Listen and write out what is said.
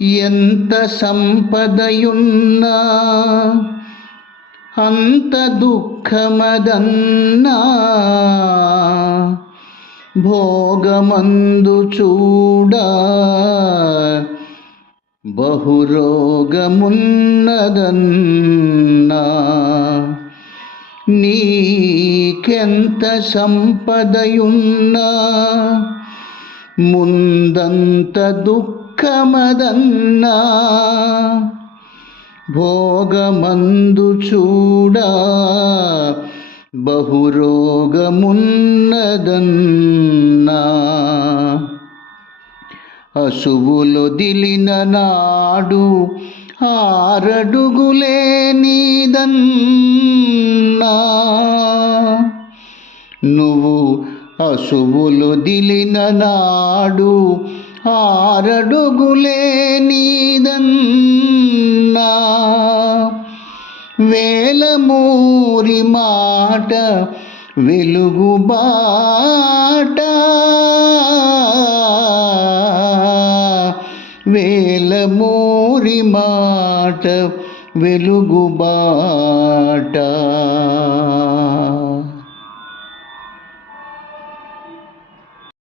ఎంత సంపదయున్నా అంత దుఃఖమదన్నా, భోగమందు చూడా బహురోగమున్నదన్నా. నీకెంత సంపదయున్నా ముందంత దుఃఖమదన్నా, భోగమందు చూడా బహురోగమున్నదన్నా. అసువులొదిలిన నాడు 6 అడుగులే నీదన్నా, నువ్వు అసువులొదిలిన నాడు 6 అడుగులే నీదన్నా. వేలమూరి మాట వెలుగుబాట, వేలమూరి మాట వెలుగుబాట.